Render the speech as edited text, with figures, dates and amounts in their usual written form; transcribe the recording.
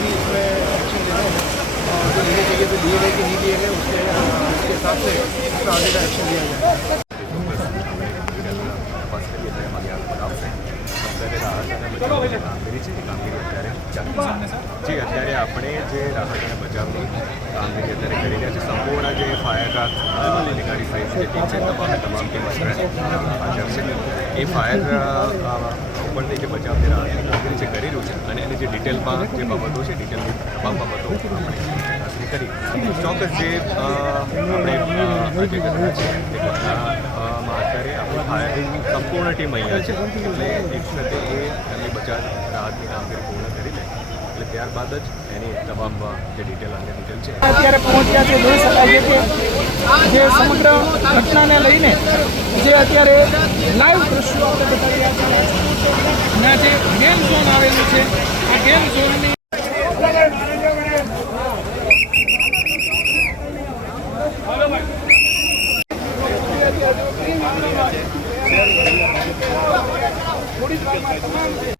भी इसमें एक्शन लेना है और जो लेने चाहिए तो लिए गए कि नहीं लिए गए उसके हिसाब से उसका आगे का एक्शन लिया जाए। કામગીરી અત્યારે જી અત્યારે આપણે જે રાહત અને બચાવની કામગીરી અત્યારે કરી રહ્યા છે સંપૂર્ણ જે ફાયર અધિકારી સહિત જે ટીમ છે તમામ ટીમ હાજર છે એ ફાયર ઉપરથી જે બચાવની રાહતની કામગીરી છે કરી રહ્યું છે અને એની જે ડિટેલમાં જે બાબતો છે ડિટેલની તમામ બાબતો આપણે કરી ચોક્કસ જે આપણે જે ઘટના છે એ ઘટનામાં અત્યારે આપણું ફાયર સંપૂર્ણ ટીમ અહીંયા છે એટલે એક વખતે એ એમની બચાવ રાહતની કામગીરી પૂર્ણ કરી લે એટલે ત્યારબાદ જ એની તમામ જે ડિટેલ અને ડિટેલ છે અત્યારે પહોંચ્યા છે જોઈ શકાય છે કે જે સમગ્ર ઘટનાને લઈને જે અત્યારે લાઈવ દ્રશ્યો આપણે બતાવી રહ્યા છીએ અને જે ગેમ ઝોન આવેલું છે આ ગેમ ઝોનની થોડી જ વારમાં તમામ